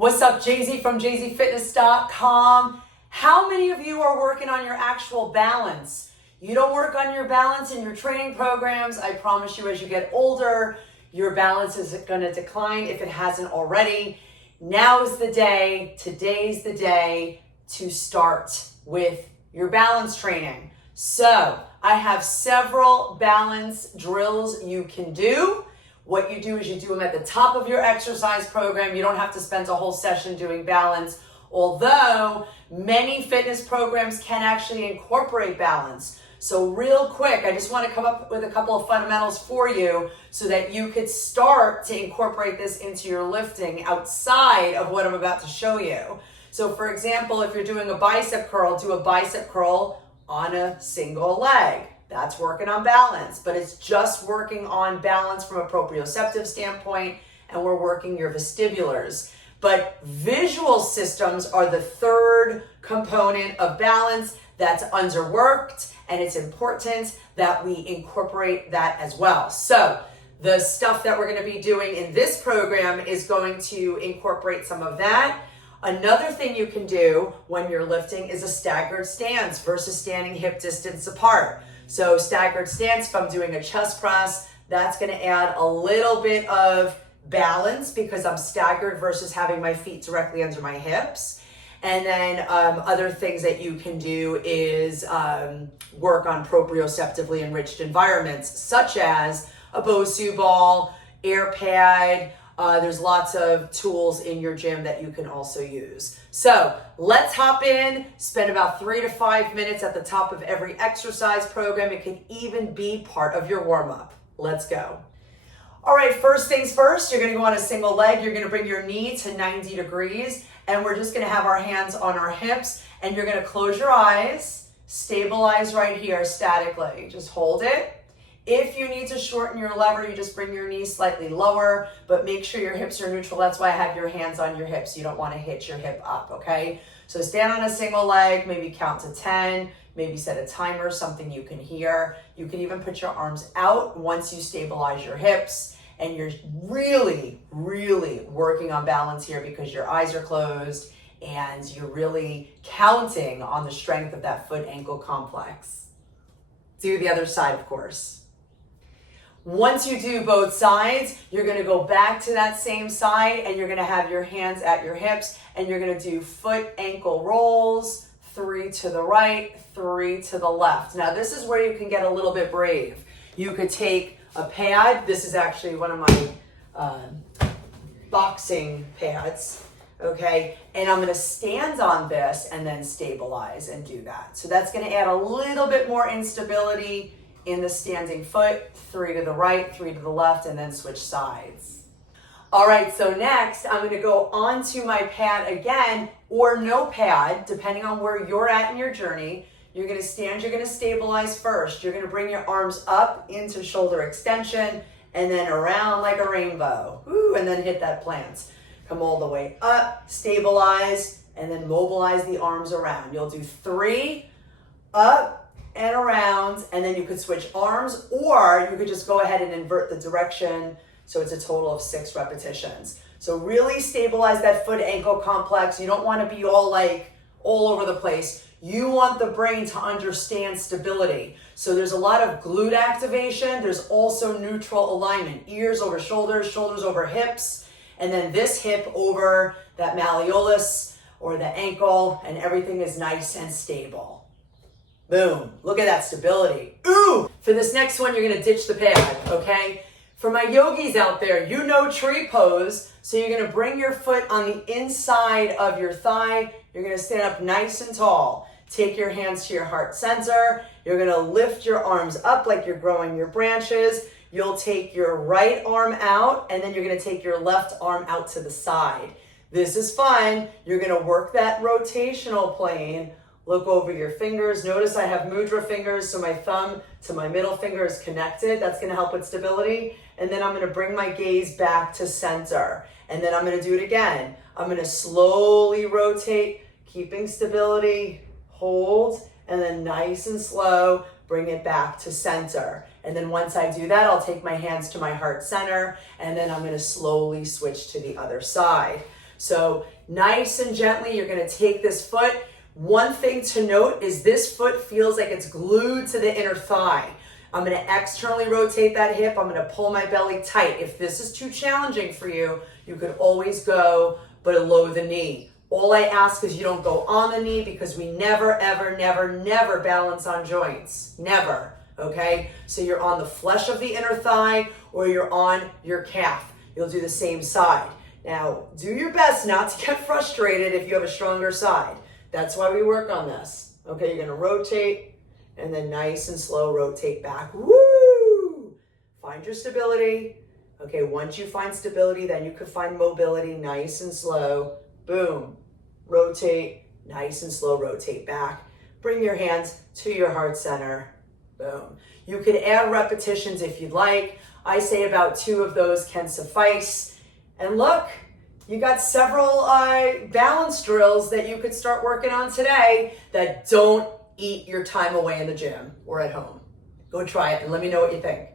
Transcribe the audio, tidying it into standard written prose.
What's up, Jay-Z from jzfitness.com. How many of you are working on your actual balance? You don't work on your balance in your training programs. I promise you, as you get older, your balance is going to decline if it hasn't already. Now is the day, today's the day to start with your balance training. So I have several balance drills you can do. What you do is you do them at the top of your exercise program. You don't have to spend a whole session doing balance, although many fitness programs can actually incorporate balance. So real quick, I just want to come up with a couple of fundamentals for you so that you could start to incorporate this into your lifting outside of what I'm about to show you. So for example, if you're doing a bicep curl, do a bicep curl on a single leg. That's working on balance, but it's just working on balance from a proprioceptive standpoint, and we're working your vestibulars. But visual systems are the third component of balance that's underworked, and it's important that we incorporate that as well. So the stuff that we're going to be doing in this program is going to incorporate some of that. Another thing you can do when you're lifting is a staggered stance versus standing hip distance apart. So staggered stance, if I'm doing a chest press, that's going to add a little bit of balance because I'm staggered versus having my feet directly under my hips. And then other things that you can do is work on proprioceptively enriched environments, such as a Bosu ball, air pad. There's lots of tools in your gym that you can also use. So let's hop in, spend about 3 to 5 minutes at the top of every exercise program. It can even be part of your warm-up. Let's go. All right, first things first, you're gonna go on a single leg. You're gonna bring your knee to 90 degrees, and we're just gonna have our hands on our hips, and you're gonna close your eyes, stabilize right here statically. Just hold it. If you need to shorten your lever, you just bring your knees slightly lower, but make sure your hips are neutral. That's why I have your hands on your hips. You don't want to hitch your hip up, okay? So stand on a single leg, maybe count to 10, maybe set a timer, something you can hear. You can even put your arms out once you stabilize your hips, and you're really, really working on balance here because your eyes are closed and you're really counting on the strength of that foot-ankle complex. Do the other side, of course. Once you do both sides, you're going to go back to that same side and you're going to have your hands at your hips and you're going to do foot ankle rolls, 3 to the right, 3 to the left. Now this is where you can get a little bit brave. You could take a pad. This is actually one of my boxing pads, okay? And I'm going to stand on this and then stabilize and do that. So that's going to add a little bit more instability in the standing foot, 3 to the right, 3 to the left, and then switch sides. All right, so next I'm going to go onto my pad again, or no pad, depending on where you're at in your journey. You're going to stand, you're going to stabilize first. You're going to bring your arms up into shoulder extension, and then around like a rainbow. Ooh, and then hit that plant. Come all the way up, stabilize, and then mobilize the arms around. You'll do 3, up, and around, and then you could switch arms, or you could just go ahead and invert the direction. So it's a total of 6 repetitions. So really stabilize that foot ankle complex. You don't want to be all over the place. You want the brain to understand stability. So there's a lot of glute activation. There's also neutral alignment. Ears over shoulders, shoulders over hips, and then this hip over that malleolus or the ankle, and everything is nice and stable. Boom, look at that stability. Ooh, for this next one, you're gonna ditch the pad, okay? For my yogis out there, you know tree pose. So you're gonna bring your foot on the inside of your thigh. You're gonna stand up nice and tall. Take your hands to your heart center. You're gonna lift your arms up like you're growing your branches. You'll take your right arm out, and then you're gonna take your left arm out to the side. This is fun. You're gonna work that rotational plane. Look over your fingers. Notice I have mudra fingers, so my thumb to my middle finger is connected. That's going to help with stability. And then I'm going to bring my gaze back to center. And then I'm going to do it again. I'm going to slowly rotate, keeping stability, hold, and then nice and slow, bring it back to center. And then once I do that, I'll take my hands to my heart center, and then I'm going to slowly switch to the other side. So nice and gently, you're gonna take this foot. One thing to note is this foot feels like it's glued to the inner thigh. I'm gonna externally rotate that hip. I'm gonna pull my belly tight. If this is too challenging for you, you could always go below the knee. All I ask is you don't go on the knee because we never, ever, never, never balance on joints. Never, okay? So you're on the flesh of the inner thigh or you're on your calf. You'll do the same side. Now, do your best not to get frustrated if you have a stronger side. That's why we work on this. Okay, you're gonna rotate and then nice and slow rotate back. Woo! Find your stability. Okay, once you find stability, then you can find mobility, nice and slow. Boom. Rotate, nice and slow, rotate back. Bring your hands to your heart center. Boom. You could add repetitions if you'd like. I say about 2 of those can suffice. And look, you got several balance drills that you could start working on today that don't eat your time away in the gym or at home. Go try it and let me know what you think.